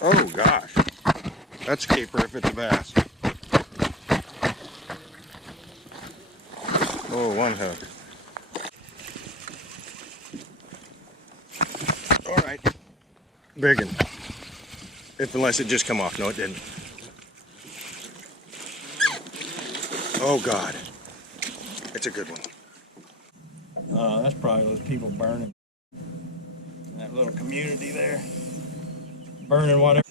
Oh gosh, that's a caper if it's a bass. Oh, one hook. All right, big one. Unless it just come off. No, it didn't. Oh God, it's a good one. That's probably those people burning. That little community there. Burning whatever.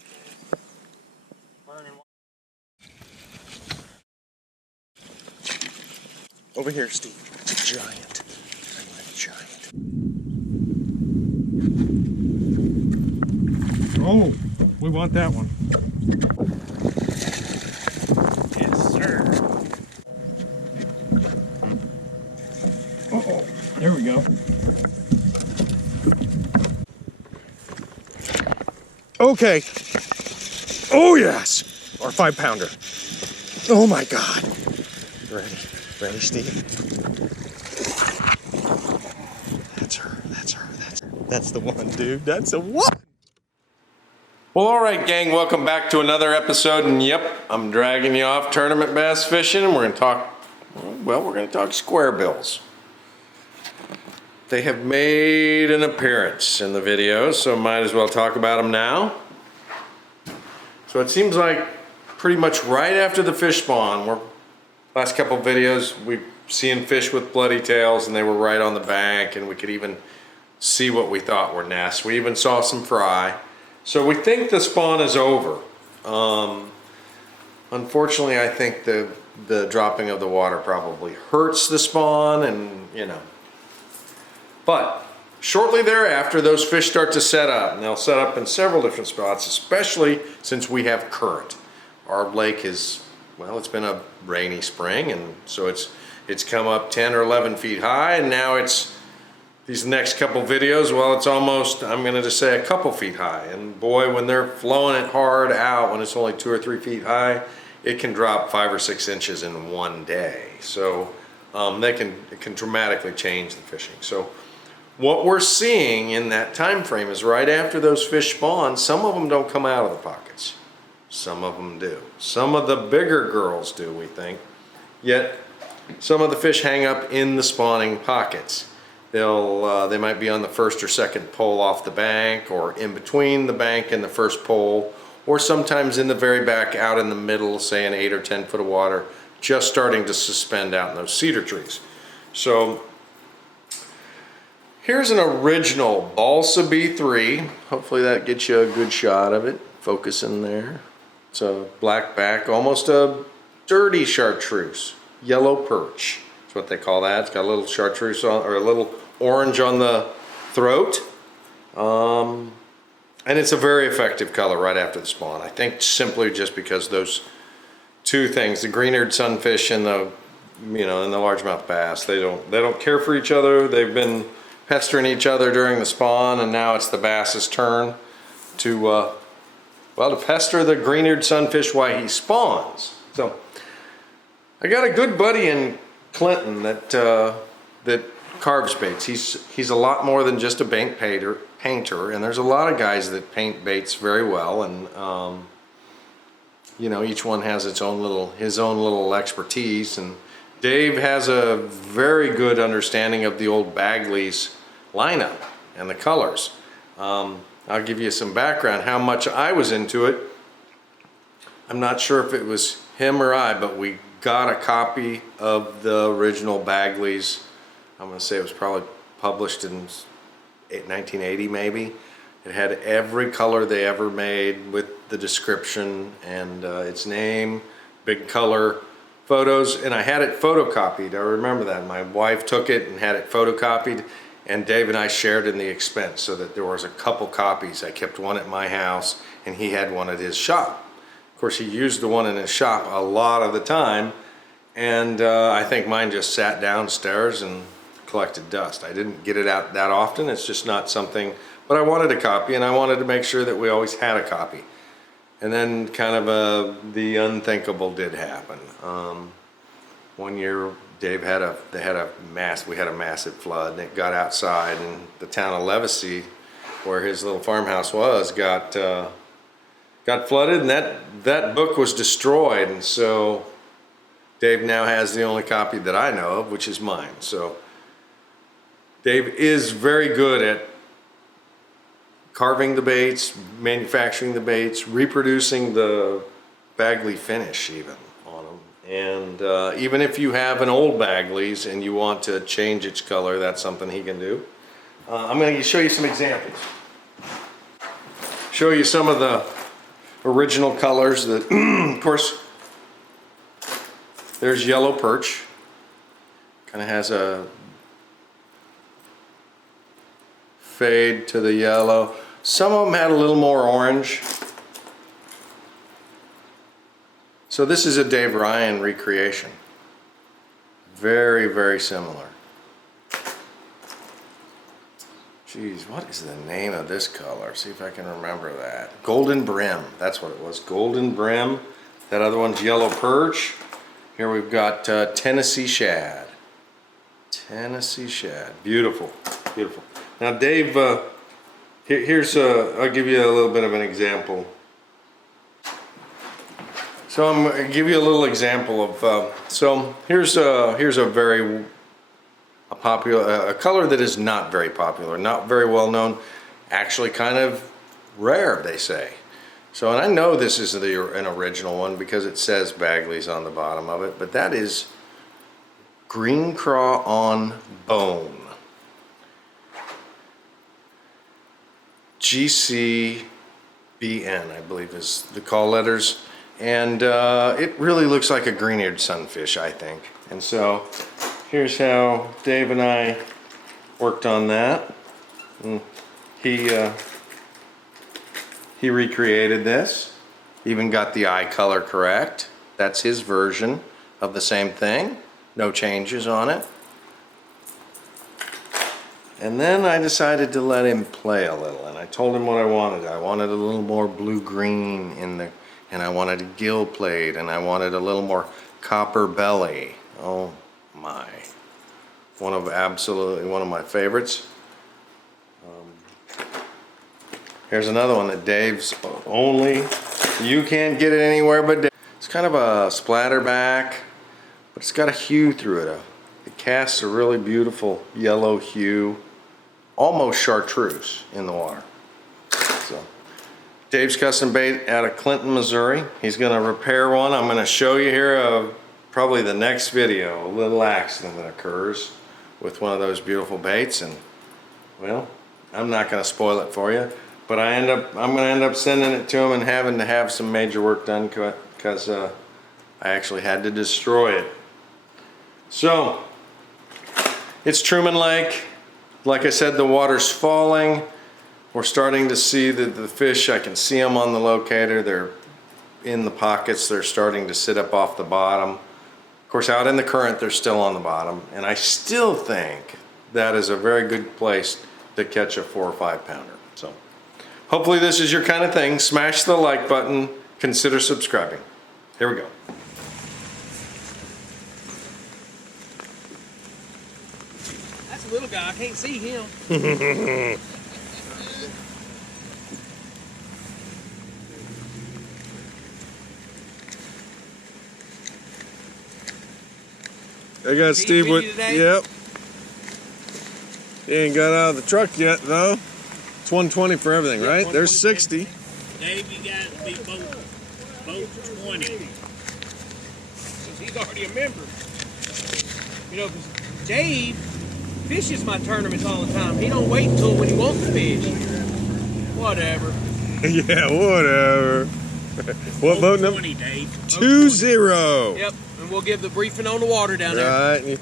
Over here, Steve. It's a giant. A giant. Oh, we want that one. Yes, sir. Uh-oh. There we go. Okay. Oh, yes. Our 5-pounder. Oh, my God. Ready? Ready, Steve? That's her. That's her. That's her. That's the one, dude. That's the one. Well, all right, gang. Welcome back to another episode. And yep, I'm dragging you off tournament bass fishing, and we're going to talk. Well, we're going to talk squarebills. They have made an appearance in the video, so might as well talk about them now. So it seems like pretty much right after the fish spawn, last couple of videos, we've seen fish with bloody tails, and they were right on the bank, and we could even see what we thought were nests. We even saw some fry. So we think the spawn is over. Unfortunately, I think the dropping of the water probably hurts the spawn, and you know. But shortly thereafter, those fish start to set up, and they'll set up in several different spots, especially since we have current. Our lake is, well, it's been a rainy spring, and so it's come up 10 or 11 feet high, and now it's, these next couple videos, well, it's almost, I'm gonna just say a couple feet high. And boy, when they're flowing it hard out, when it's only 2 or 3 feet high, it can drop 5 or 6 inches in one day. So it can dramatically change the fishing. So what we're seeing in that time frame is right after those fish spawn, some of them don't come out of the pockets. Some of them do. Some of the bigger girls do, we think. Yet some of the fish hang up in the spawning pockets. They might be on the first or second pole off the bank, or in between the bank and the first pole, or sometimes in the very back out in the middle, say in 8 or 10 foot of water, just starting to suspend out in those cedar trees. So here's an original Balsa B3. Hopefully that gets you a good shot of it. Focus in there. It's a black back, almost a dirty chartreuse. Yellow perch. That's what they call that. It's got a little chartreuse on, or a little orange on the throat. And it's a very effective color right after the spawn. I think simply just because those two things, the green-eared sunfish and the, you know, and the largemouth bass, they don't care for each other. They've been pestering each other during the spawn, and now it's the bass's turn to, well, to pester the green-eared sunfish while he spawns. So I got a good buddy in Clinton that carves baits. He's a lot more than just a bait painter, and there's a lot of guys that paint baits very well, and you know, each one has his own little expertise. And Dave has a very good understanding of the old Bagley's lineup and the colors. I'll give you some background how much I was into it. I'm not sure if it was him or I, but we got a copy of the original Bagley's. I'm going to say it was probably published in 1980 maybe. It had every color they ever made with the description and its name, big color photos, and I had it photocopied. I remember that. My wife took it and had it photocopied, and Dave and I shared in the expense, so that there was a couple copies. I kept one at my house, and he had one at his shop. Of course, he used the one in his shop a lot of the time, and I think mine just sat downstairs and collected dust. I didn't get it out that often. It's just not something, but I wanted a copy, and I wanted to make sure that we always had a copy. And then kind of the unthinkable did happen. One year, Dave we had a massive flood, and it got outside, and the town of Levacy, where his little farmhouse was, got got flooded, and that book was destroyed, and so Dave now has the only copy that I know of, which is mine. So Dave is very good at carving the baits, manufacturing the baits, reproducing the Bagley finish even on them. And even if you have an old Bagley's and you want to change its color, that's something he can do. I'm going to show you some examples. Show you some of the original colors that, of course, there's yellow perch. Kind of has a fade to the yellow. Some of them had a little more orange. So this is a Dave Ryan recreation. Very, very similar. Geez, what is the name of this color? See if I can remember that. Golden Brim, that's what it was. Golden Brim. That other one's yellow perch. Here we've got Tennessee shad. Tennessee shad, beautiful, beautiful. Now Dave, here's I'll give you a little bit of an example. So I'm going to give you a little example of, so here's a very popular, a color that is not very popular, not very well known, actually kind of rare, they say. So, and I know this is an original one because it says Bagley's on the bottom of it, but that is green craw on bone. GCBN, I believe is the call letters. And it really looks like a green-eared sunfish, I think. And so here's how Dave and I worked on that. And he recreated this, even got the eye color correct. That's his version of the same thing. No changes on it. And then I decided to let him play a little, and I told him what I wanted. I wanted a little more blue-green in the, and I wanted a gill plate, and I wanted a little more copper belly. Oh my. Absolutely one of my favorites. Here's another one that Dave's only. You can't get it anywhere but Dave. It's kind of a splatterback, but it's got a hue through it. It casts a really beautiful yellow hue, almost chartreuse in the water. So, Dave's Custom Bait out of Clinton, Missouri. He's going to repair one. I'm going to show you here probably the next video, a little accident that occurs with one of those beautiful baits, and well, I'm not going to spoil it for you, but I'm going to end up sending it to him and having to have some major work done because I actually had to destroy it. So, it's Truman Lake. Like I said, the water's falling. We're starting to see the fish. I can see them on the locator. They're in the pockets. They're starting to sit up off the bottom. Of course, out in the current, they're still on the bottom. And I still think that is a very good place to catch a 4 or 5 pounder. So, hopefully this is your kind of thing. Smash the like button. Consider subscribing. Here we go. That's a little guy. I can't see him. I got Steve with, yep. He ain't got out of the truck yet though. It's 120 for everything, right? There's 60. Dave, you guys will be both 20. Because he's already a member. You know, because Dave fishes my tournaments all the time. He don't wait until when he wants to fish. Whatever. Yeah, whatever. What boat number? 20, Dave. 20. Yep, and we'll give the briefing on the water down there. Right.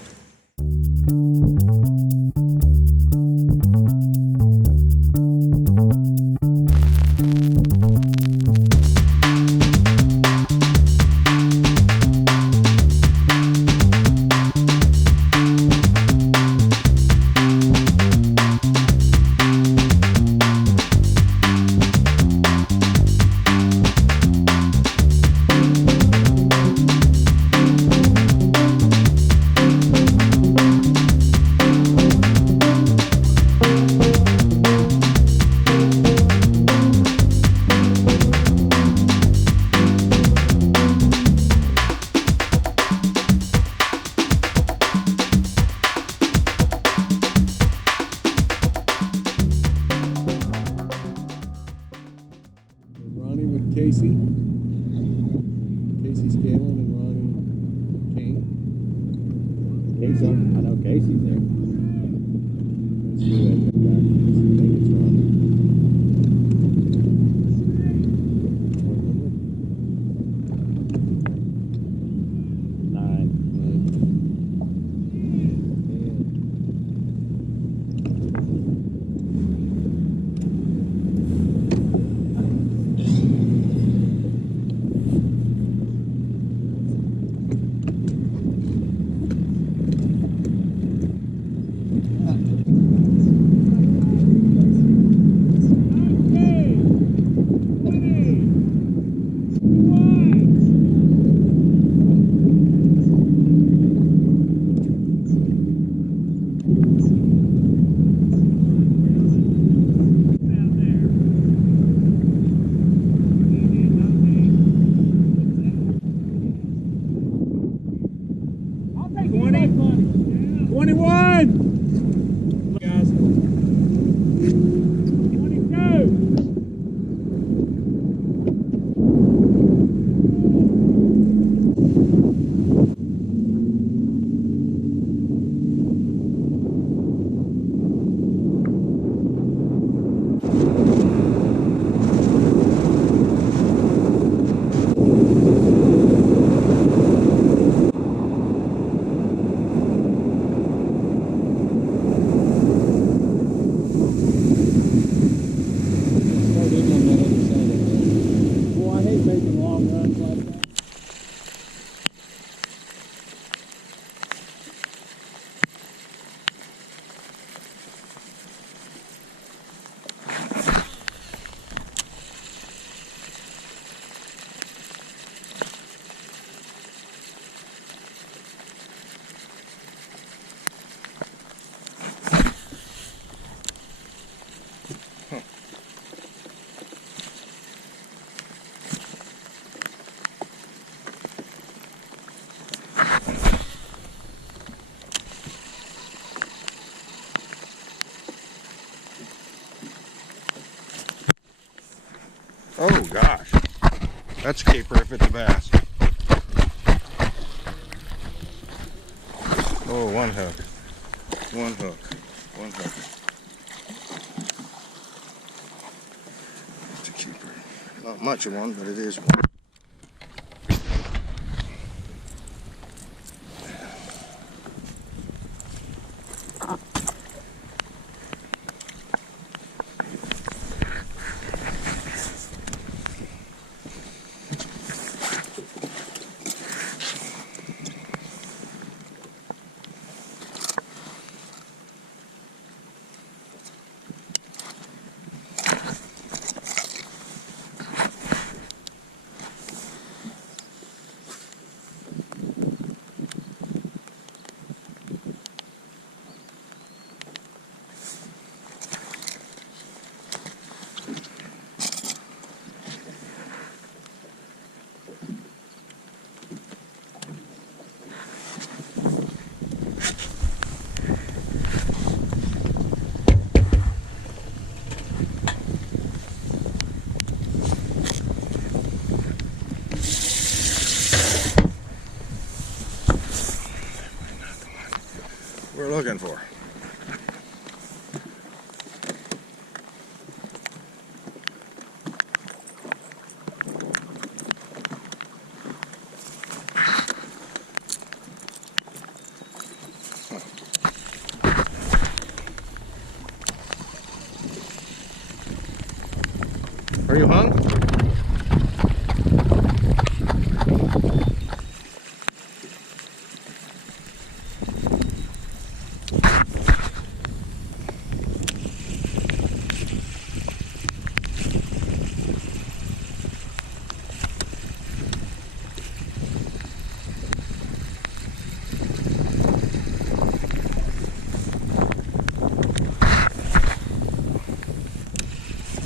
Casey. Casey Scanlon and Ronnie Kane. Casey, I know Casey's there. Let's see that guy. I think it's Ronnie. Nine. Oh gosh, that's caper if it's a bass. Oh, one hook, one hook, one hook. It's a keeper. Not much of one, but it is one. We're looking for. Are you hung?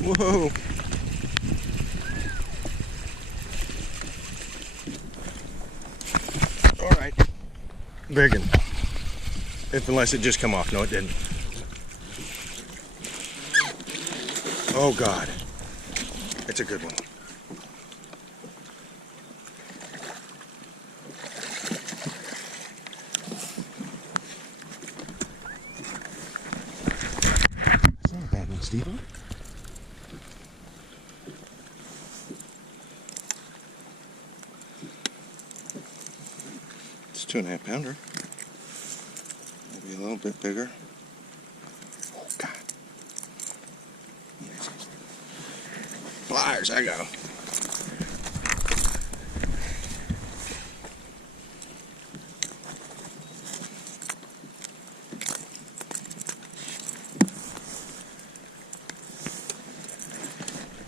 Whoa. All right. Big one. Unless it just come off. No, it didn't. Oh God. It's a good one. Steve. It's 2.5 pounder. Maybe a little bit bigger. Oh God! Pliers, I got 'em.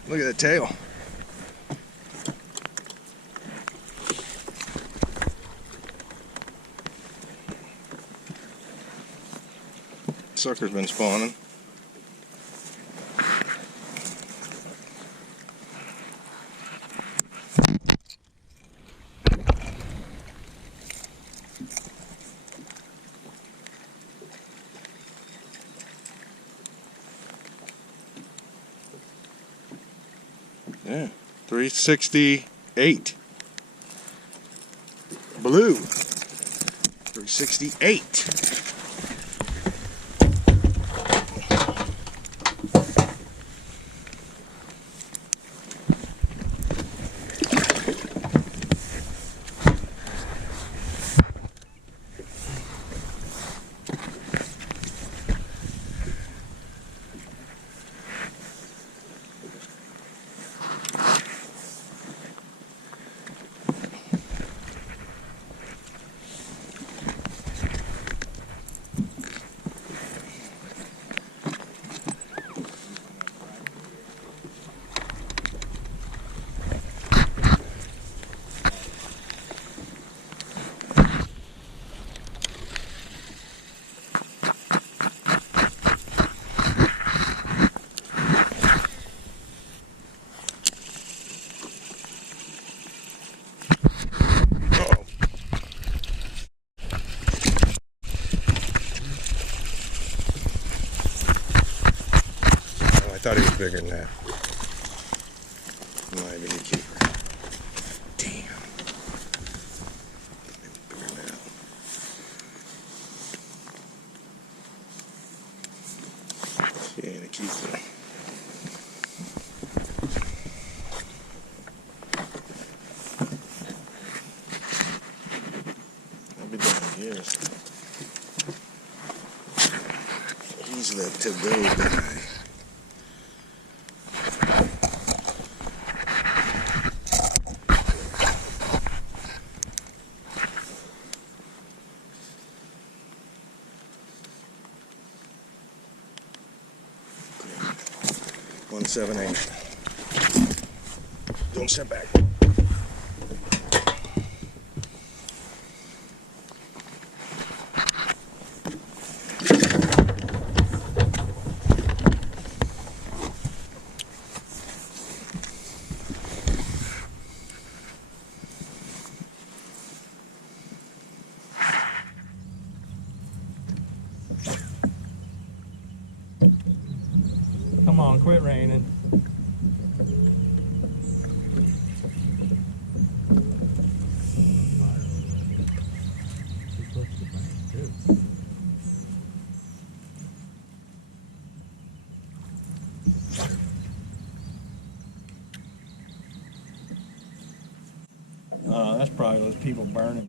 Look at the tail. Sucker's been spawning. Yeah, 368. Blue. 368. I thought he was bigger than that. Might be a keeper. Damn. He was bigger than that. He ain't a keeper. I'll be down here. He's left to go die. One 7/8. Don't step back. Come on, quit raining. That's probably those people burning.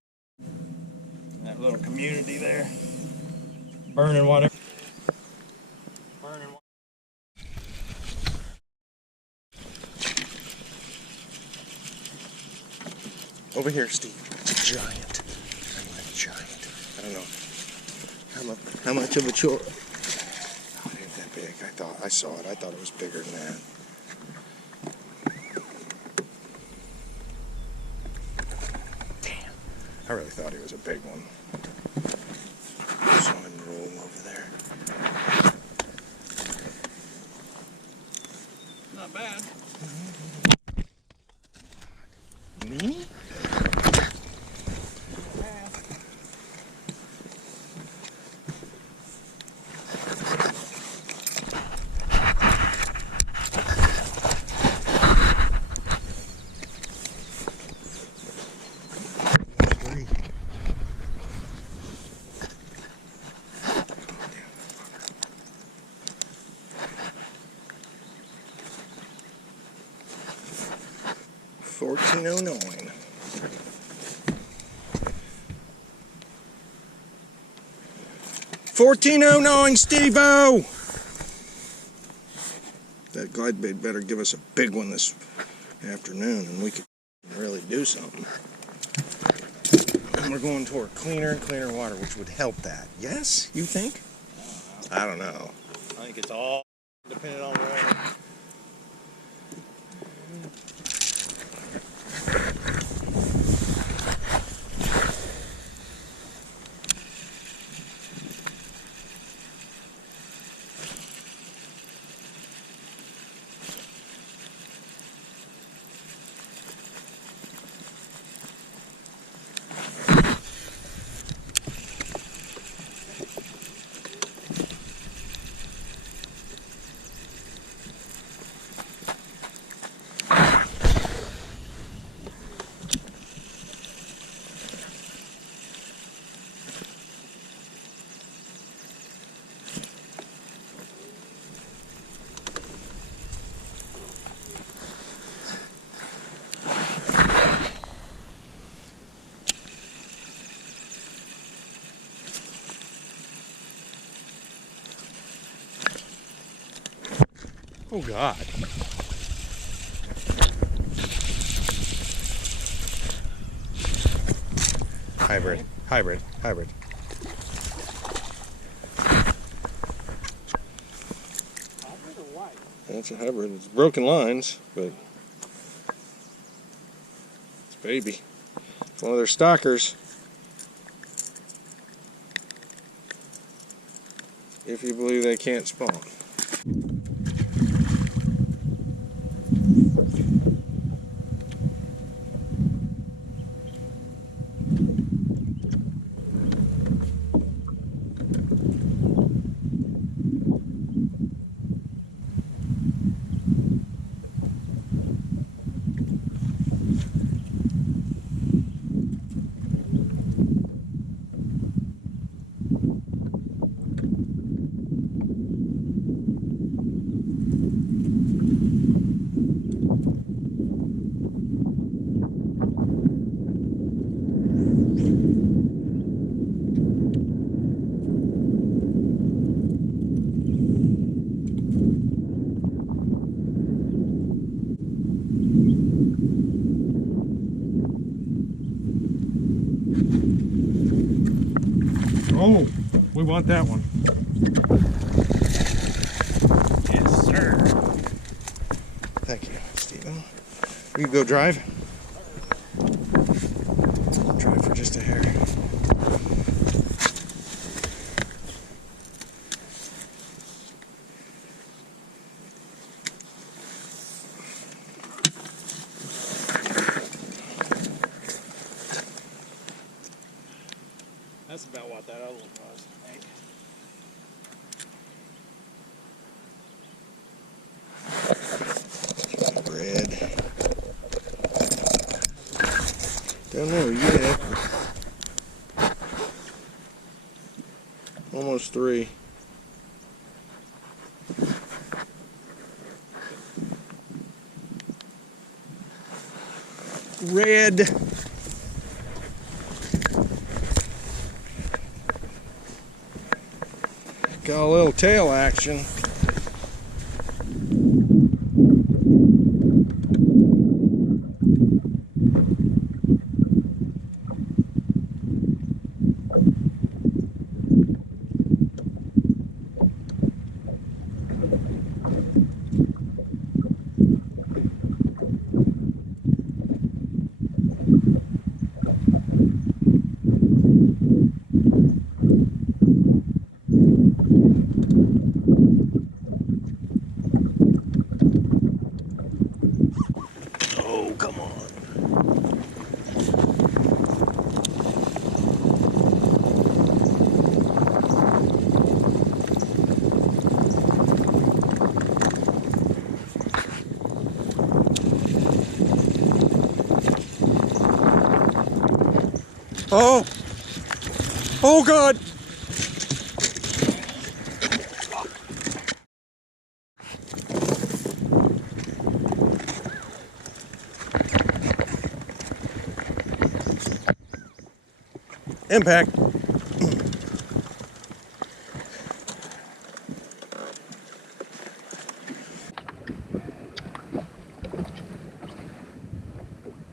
That little community there. Burning whatever. Burning. Over here, Steve. It's a giant. I'm a giant. I don't know how much of a chore. Oh, it ain't that big. I saw it. I thought it was bigger than that. Damn. I really thought he was a big one. Saw him roll over there. Not bad. Me? 1409. $14.09, Steve-O! That glide bait better give us a big one this afternoon and we could really do something. And we're going toward cleaner and cleaner water, which would help that. Yes? You think? I don't know. I think it's all dependent on rain. Oh, God. Hybrid. That's a hybrid. It's broken lines, but it's a baby. It's one of their stalkers. If you believe they can't spawn. Oh, we want that one. Yes, sir. Thank you, Stephen. You go drive? Drive for just a hair. That's about what that other one was. Red. Don't know yet. Almost 3. Red. Got a little tail action. Oh, come on. Oh! Oh, God! Impact.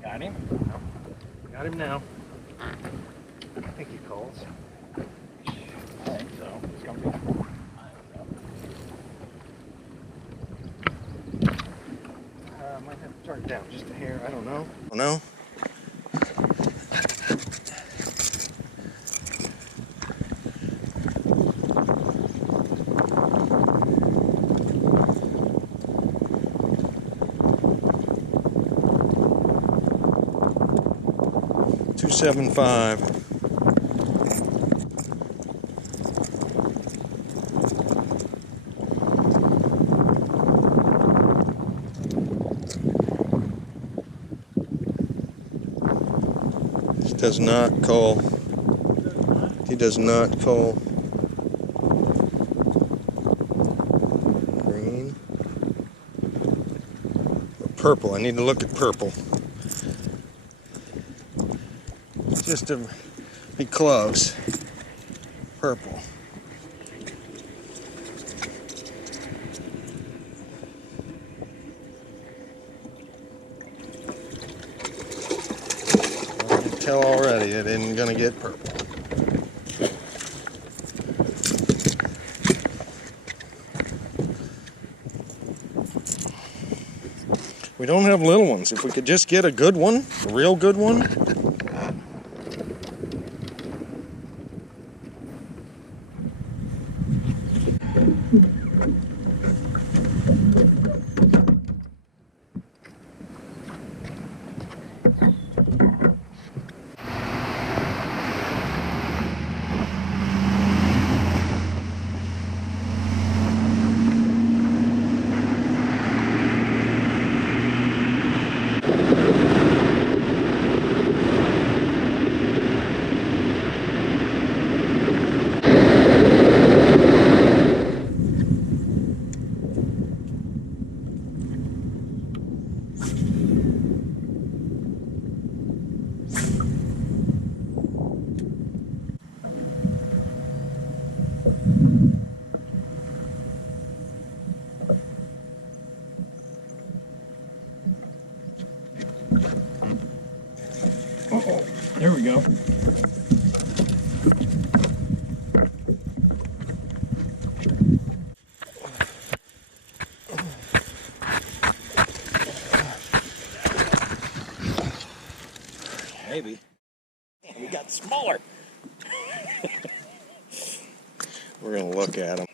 Got him? Got him now. I think he calls. I think so. It's gonna be. I might have to turn it down just a hair. I don't know. Oh, no? $275. This does not call. He does not call. Green. Purple. I need to look at purple. Just to be close. Purple. I can tell already it isn't gonna get purple. We don't have little ones. If we could just get a good one, a real good one. Uh-oh. There we go. Maybe. We got smaller. We're gonna look at them.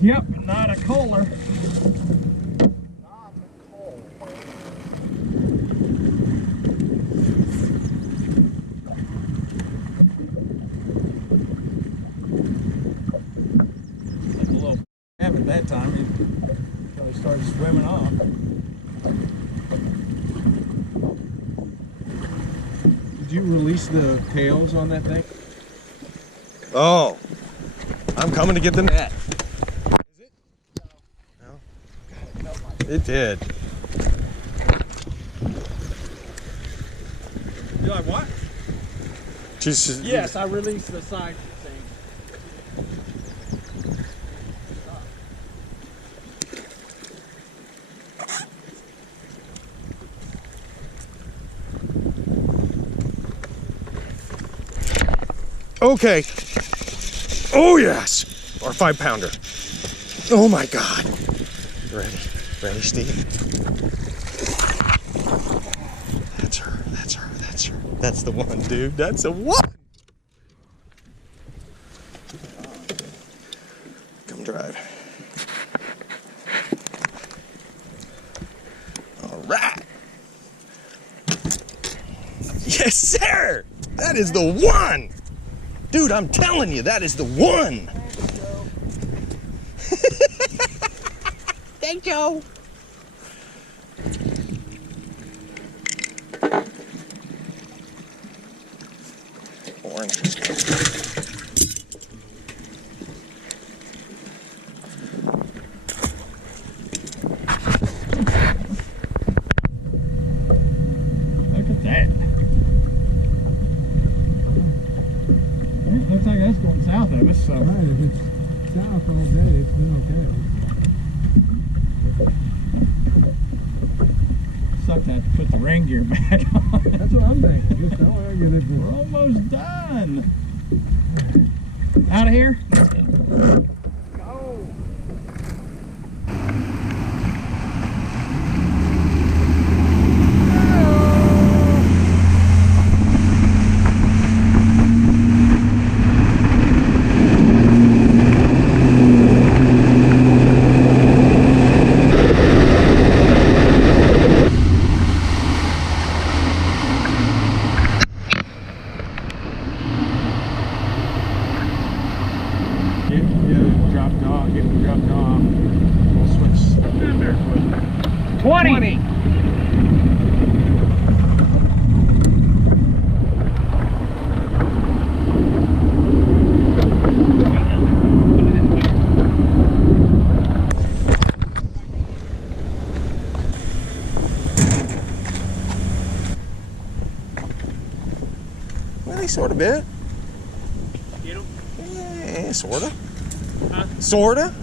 Yep, not a Kohler. Like a little at that time, he probably started swimming off. Did you release the tails on that thing? Oh, I'm coming to get the net. Is it? No. It did. You like what? Jesus. Yes, I released the side thing. Okay. Oh, yes. Our 5-pounder. Oh, my God. Ready? Ready, Steve? That's her. That's her. That's her. That's the one, dude. That's the one. Come drive. All right. Yes, sir. That is the one. Dude, I'm telling you, that is the one. Thank you. Orange. Look at that. Yeah, looks like that's going south of us, so. Right, if it's south all day, it's been okay. Suck that to put the rain gear back on. That's what I'm thinking. Just don't get it. We're almost done. Out of here. Let's go. Get dropped off. We'll switch barefoot. 20. Well, they sort of bit. Get 'em? Yeah, sort of. Huh? Sort of.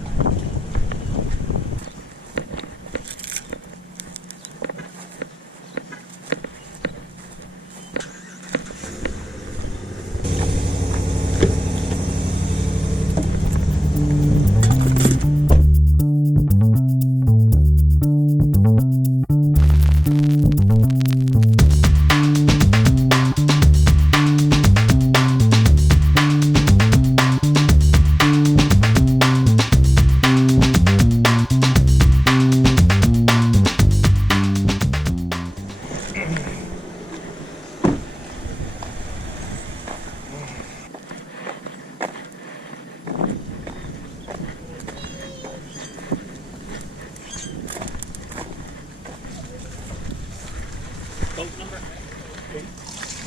Boat number?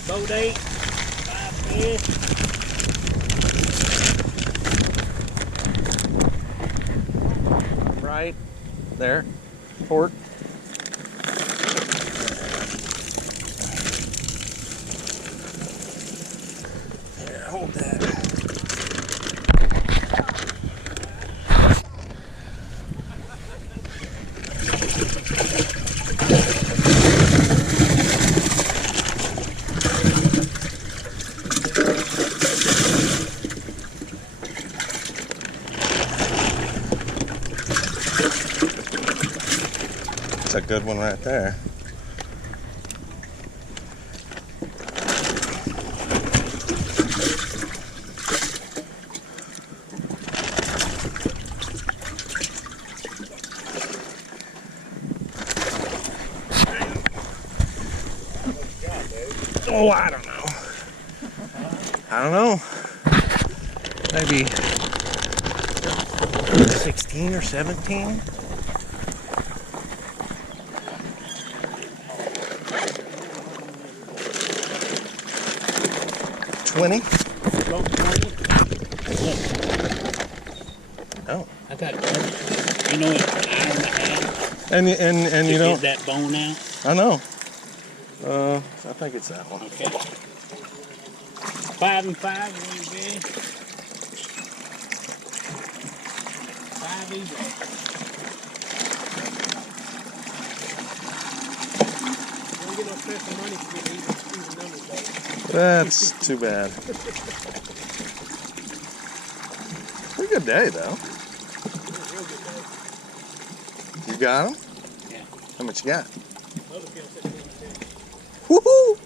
Boat 8, 5 fish. Right there. Port. There, hold that. That's a good one right there. Oh, I don't know. I don't know. Maybe 16 or 17. $20? Boat 20. Oh. I thought, you know, it's an hour and a half And to you get don't. that bone out. I know. I think it's that one. Okay. 5 and 5, what do you bid? 5 easy. Don't get no special money to get even numbers, though. That's too bad. Pretty good day, though. You got them? Yeah. How much you got? Woohoo!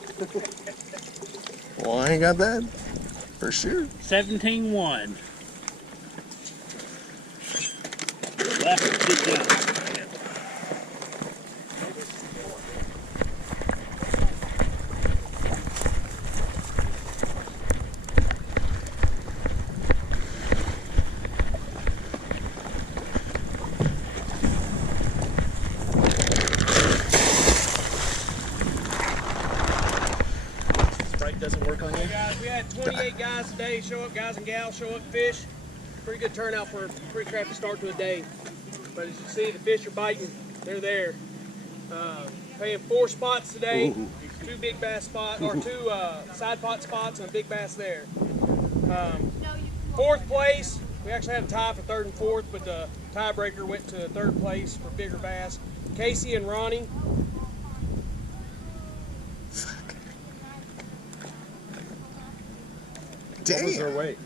Well, I ain't got that. For sure. 17-1. Left, good job. Doesn't work on you? Guys, we had 28 guys today show up, guys and gals show up fish. Pretty good turnout for a pretty crappy start to a day. But as you see, the fish are biting. They're there. Paying 4 spots today. Ooh. 2 big bass spots, or 2 side pot spots and a big bass there. 4th place, we actually had a tie for 3rd and 4th, but the tiebreaker went to 3rd place for bigger bass. Casey and Ronnie. Damn. What was their weight?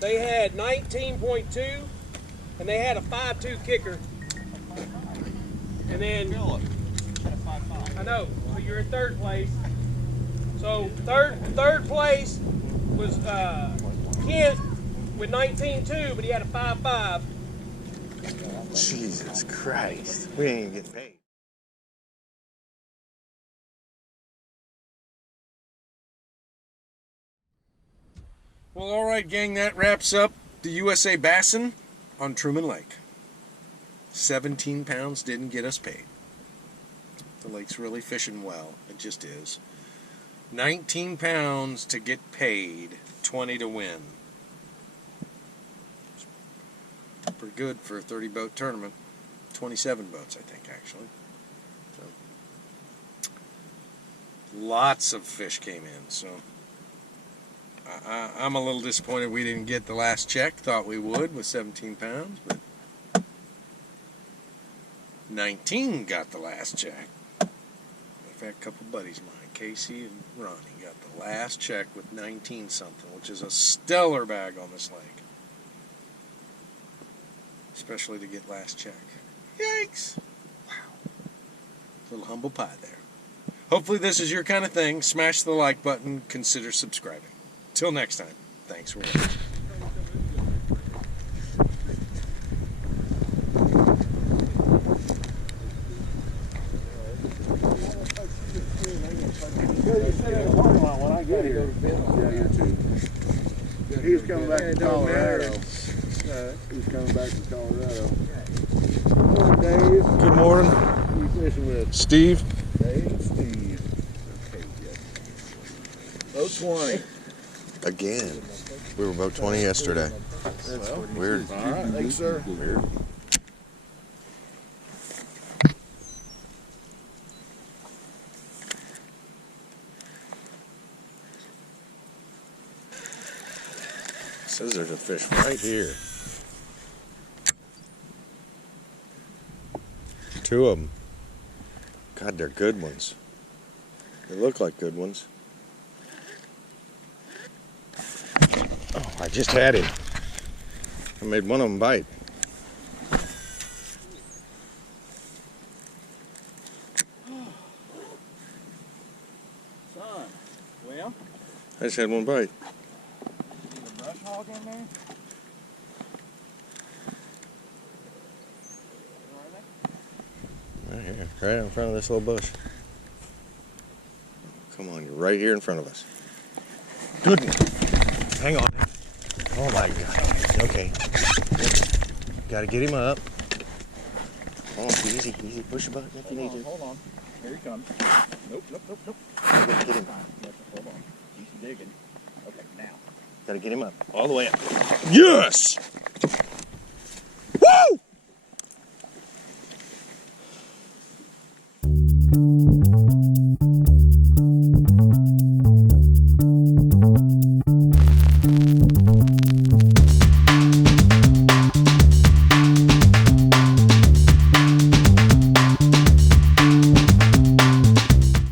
They had 19.2, and they had a 5.2 kicker. And then, I know, so you're in 3rd place. So third place was Kent with 19.2, but he had a 5.5. Jesus Christ. We ain't even getting paid. Well, all right, gang, that wraps up the USA Bassin on Truman Lake. 17 pounds didn't get us paid. The lake's really fishing well. It just is. 19 pounds to get paid, 20 to win. It's pretty good for a 30-boat tournament. 27 boats, I think, actually. So, lots of fish came in, so I'm a little disappointed we didn't get the last check. Thought we would with 17 pounds, but 19 got the last check. In fact, a couple buddies of mine, Casey and Ronnie, got the last check with 19 something, which is a stellar bag on this lake. Especially to get last check. Yikes! Wow. Little humble pie there. Hopefully this is your kind of thing. Smash the like button. Consider subscribing. Till next time, thanks for watching. When I get here. He's coming back to Colorado. He's coming back to Colorado. Morning, Dave. Good morning. Who you fishing with? Steve. Dave and Steve. Okay, good. 20. Again. We were about 20 yesterday. Weird. All right, thanks, sir. Weird. Says there's a fish right here. 2 of them. God, they're good ones. They look like good ones. Oh, I just had him. I made one of them bite. Son, well, I just had one bite. is a brush hog in there? Right here, right in front of this little bush. Come on, you're right here in front of us. Good one. Hang on. Oh my God. Okay. Gotta get him up. Oh, easy, easy. Push the button if you need to. Hold on. Here he comes. Nope. Get him. Hold on. He's digging. Okay, now. Gotta get him up. All the way up. Yes! Woo!